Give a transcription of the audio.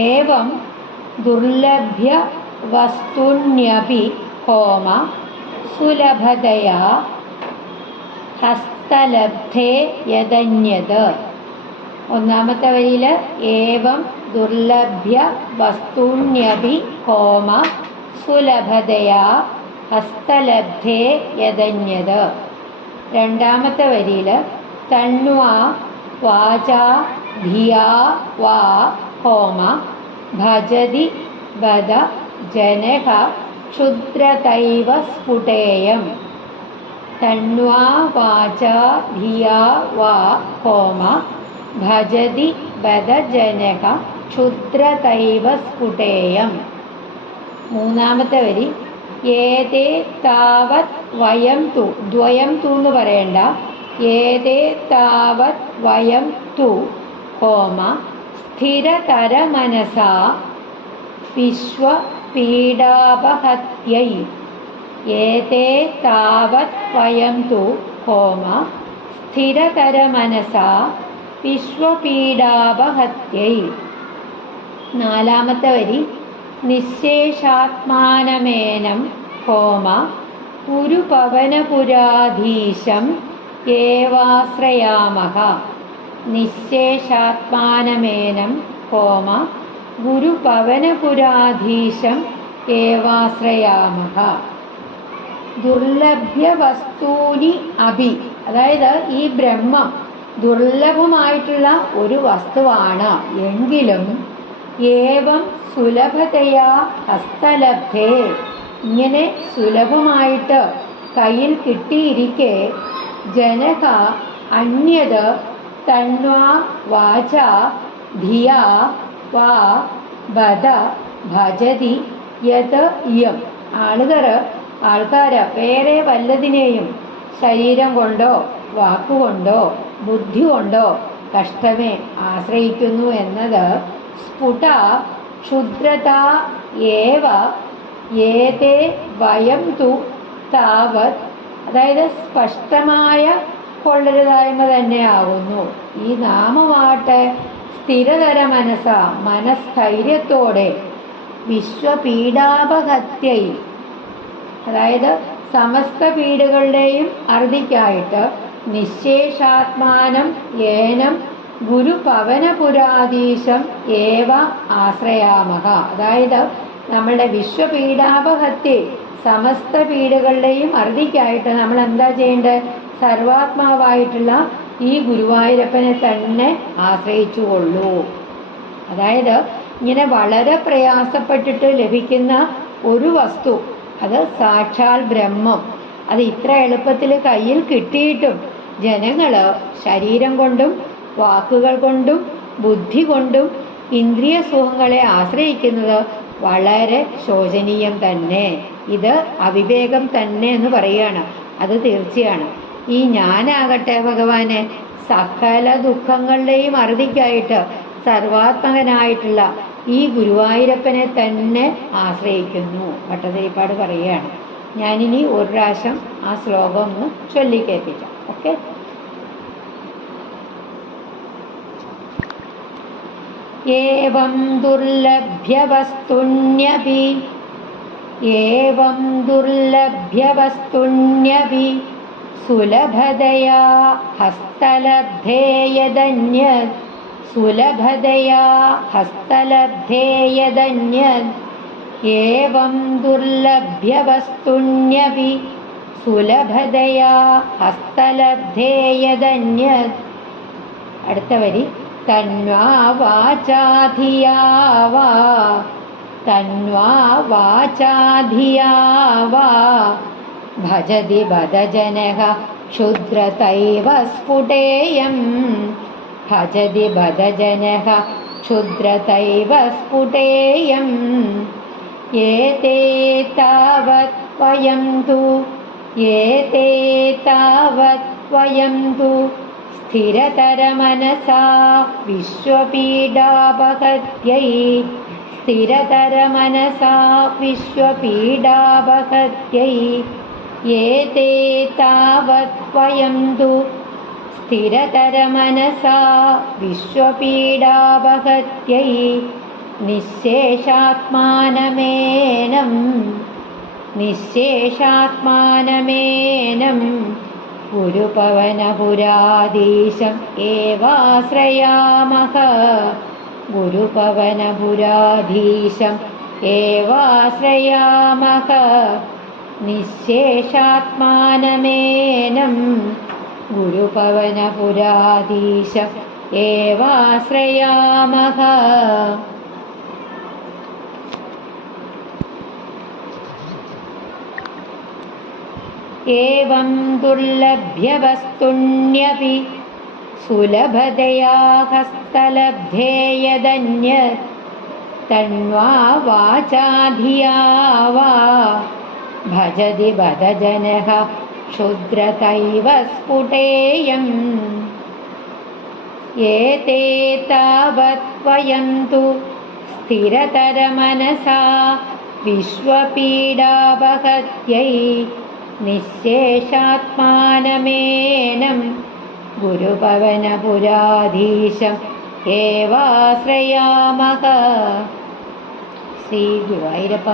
ഏവം ദുർലഭ്യ വസ്തുന്യപി ഹോമ സുലഭതയാ ഹസ്തലബ്ധേ യതന്യത് ഒന്നാമത്തെ വരിയിൽ ഏവം ദുർലഭ്യ വസ്തുന്യപി ഹോമ സുലഭതയാ ഹസ്തലബ്ധേ യതന്യത് രണ്ടാമത്തെ വരിയിൽ തണ്വാ വാചാ ധിയാ വാ ഹോമ ഭജതി वद ജനക ക്ഷുദ്രതൈവ സ്ഫുടേയം. തണ്വാ വാചാ ധിയാ വാ ഹോമ ഭജതി ബദ ജനക ക്ഷുദ്രതൈവ സ്ഫുടേയം. മൂന്നാമത്തെ വരി. ഏതേ താവത് വയം തു ദ്വയം തു എന്ന് പറയണ്ട. ഏതേ താവത് വയം തു ഹോമ സ്ഥിരതര മനസാ വിശ്വപീഡാപഹത്यै ഏതേ താവത് വയം തു ഹോമ സ്ഥിരതര മനസാ വിശ്വപീഡാപഹത്यै നാലാമത്തെ വരി നിശേഷാത്മാനമേനം ഹോമ പുരുപവനപുരാധീശം ഏവാശ്രയാമഹ. നിശേഷാത്മാനമേനം കോമ ഗുരുപവനപുരാധീശം ഏവാശ്രയാമഹ. ദുർലഭ്യ വസ്തൂനി അഭി. അതായത് ഈ ബ്രഹ്മം ദുർലഭമായിട്ടുള്ള ഒരു വസ്തുവാണ്. എങ്കിലും ഏവം സുലഭതയാ ഹസ്തലബ്ധേ. ഇങ്ങനെ സുലഭമായിട്ട് കയ്യിൽ കിട്ടിയിരിക്കെ ജനക അന്യത് തണ്വാ വാച ധിയ വാ ബദ ഭജതി യത് ഇയം. ആളുകൾ ആൾക്കാർ വേറെ വല്ലതിനെയും ശരീരം കൊണ്ടോ വാക്കുകൊണ്ടോ ബുദ്ധി കൊണ്ടോ കഷ്ടമേ ആശ്രയിക്കുന്നു എന്നത് സ്ഫുട ക്ഷുദ്രത ഏവ ഏതേ വയം തു താവത്. അതായത് സ്പഷ്ടമായ കൊള്ളരുതായ്മ തന്നെയാകുന്നു. ഈ നാമമാട്ടെ സ്ഥിരതര മനസ്സ മനസ്ഥൈര്യത്തോടെ വിശ്വപീഡാപഹത്യൈ അതായത് സമസ്ത പീഡകളുടെയും അറുതിക്കായിട്ട് നിശേഷാത്മാനം ഏനം ഗുരുപവനപുരാധീശം ഏവ ആശ്രയാമക അതായത് നമ്മളുടെ വിശ്വപീഡാപഹത്യെ സമസ്ത പീഡകളുടെയും അറുതിക്കായിട്ട് നമ്മൾ എന്താ ചെയ്യേണ്ടത്? സർവാത്മാവായിട്ടുള്ള ഈ ഗുരുവായൂരപ്പനെ തന്നെ ആശ്രയിച്ചുകൊള്ളൂ. അതായത് ഇങ്ങനെ വളരെ പ്രയാസപ്പെട്ടിട്ട് ലഭിക്കുന്ന ഒരു വസ്തു അത് സാക്ഷാൽ ബ്രഹ്മം. അത് ഇത്ര എളുപ്പത്തിൽ കയ്യിൽ കിട്ടിയിട്ടും ജനങ്ങൾ ശരീരം കൊണ്ടും വാക്കുകൾ കൊണ്ടും ബുദ്ധി കൊണ്ടും ഇന്ദ്രിയ സുഖങ്ങളെ ആശ്രയിക്കുന്നത് വളരെ ശോചനീയം തന്നെ. ഇത് അവിവേകം തന്നെ എന്ന് പറയുകയാണ്. അത് തീർച്ചയാണ്. ഈ ഞാനാകട്ടെ ഭഗവാനെ സകല ദുഃഖങ്ങളുടെയും അറുതിക്കായിട്ട് സർവാത്മകനായിട്ടുള്ള ഈ ഗുരുവായൂരപ്പനെ തന്നെ ആശ്രയിക്കുന്നു. ഭട്ടതിരിപ്പാട് പറയുകയാണ്. ഞാനിനി ഒരു പ്രാവശ്യം ആ ശ്ലോകം ഒന്ന് ചൊല്ലിക്കേൽപ്പിക്കാം ഓക്കെ? ഏവം ദുർലഭ്യവസ്തുണ്യപി ഏവം सुलभदया हस्तलब्धे यदन्यत् सुलभदया हस्तलब्धे यदन्यत् एवं दुर्लभ्यवस्तुण्यपि सुलभदया हस्तलब्धे यदन्यत् अर्थवरि हस्त अन्वाचाधिया वा तन्वा वाचाधिया वा भजति भदजनः क्षुद्रतैव स्फुटेयं भजति भदजनः क्षुद्रतैव स्फुटेयम्। एते तावत् वयं तु एते तावत् वयं तु स्थिरतरमनसा विश्वपीडाभत्यै स्थिरतरमनसा विश्वपीडाभत्यै വിശ്വപീഡാപഹത്यै ഏതേ താവത് വയം തു സ്ഥിരതരമനസാ വിശ്വപീഡാപഹത്यै നിശേഷാത്മാനമേനം നിശേഷാത്മാനമേനം ഗുരുപവനപുരാധീശം ഏവാശ്രയാമഹ ഗുരുപവനപുരാധീശം ഏവാശ്രയാമഹ निःशेषात्मानमेनं गुरुपवनपुराधीश एवाश्रयामः। एवं दुर्लभ्यवस्तुण्यपि सुलभतया हस्तलब्धे यदन्यत् तन्वा वाचाधिया वा भजति भजजनः क्षुद्रतैव स्फुटेयम् एते तावत्त्वयं तु स्थिरतरमनसा विश्वपीडावहत्यै निःशेषात्मानमेनं गुरुभवनपुराधीशम् एवाश्रयामः श्रीगुरैरपाशरणम्